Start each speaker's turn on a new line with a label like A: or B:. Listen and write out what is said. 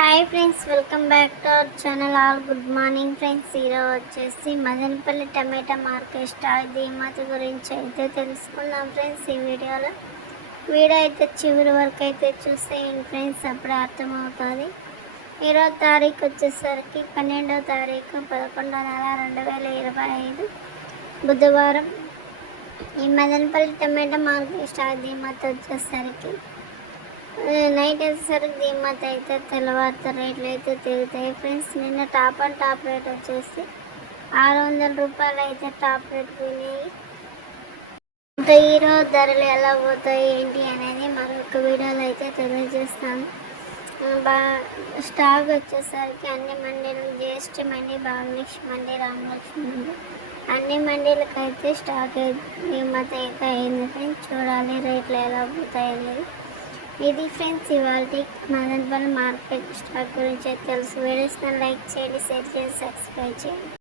A: Hi friends welcome back to our channel all good morning friends ఈరోజు వచ్చేసి Madanapalle tomato market stock ధీమత గురించి అయితే తెలుసుకుందాం ఫ్రెండ్స్ ఈ వీడియోలో వీడియో అయితే చివరి వరకు అయితే చూసేయండి ఫ్రెండ్స్ అప్పుడే అర్థమవుతుంది. ఈరోజు తారీఖు వచ్చేసరికి పన్నెండవ తారీఖు పదకొండవ నెల రెండు వేల ఇరవై ఐదు బుధవారం. ఈ మదనపల్లి టమాటా మార్కెట్ స్టాక్ ధీమత వచ్చేసరికి నైట్ వచ్చేసరికి దిమ్మత్ అయితే తెల్లవారుత రేట్లు అయితే తిరుగుతాయి. ఫ్రెండ్స్ నిన్న టాప్ అండ్ టాప్ రేట్ వచ్చేసి ఆరు వందల రూపాయలు అయితే టాప్ రేట్ పోయినాయి. ఇంకా ఈరోజు ధరలు ఎలా పోతాయి ఏంటి అనేది మరొక వీడియోలో అయితే తెలియజేస్తాను. బా స్టాక్ వచ్చేసరికి అన్ని మండీలు జిఎస్టీ మండి భాగ్యలక్ష్మి మండి రామలక్ష్మి మండి అన్ని మండీలకు అయితే స్టాక్ దిమ్మత్ అయితే అయింది. ఫ్రెండ్స్ చూడాలి రేట్లు ఎలా పోతాయి అనేది. ఇది ఫ్రెండ్స్ ఇవాళ మదనపల్లి మార్కెట్ స్టాక్ గురించి తెలుసు. వీడియోస్ని లైక్ చేయండి షేర్ చేయండి సబ్స్క్రైబ్ చేయండి.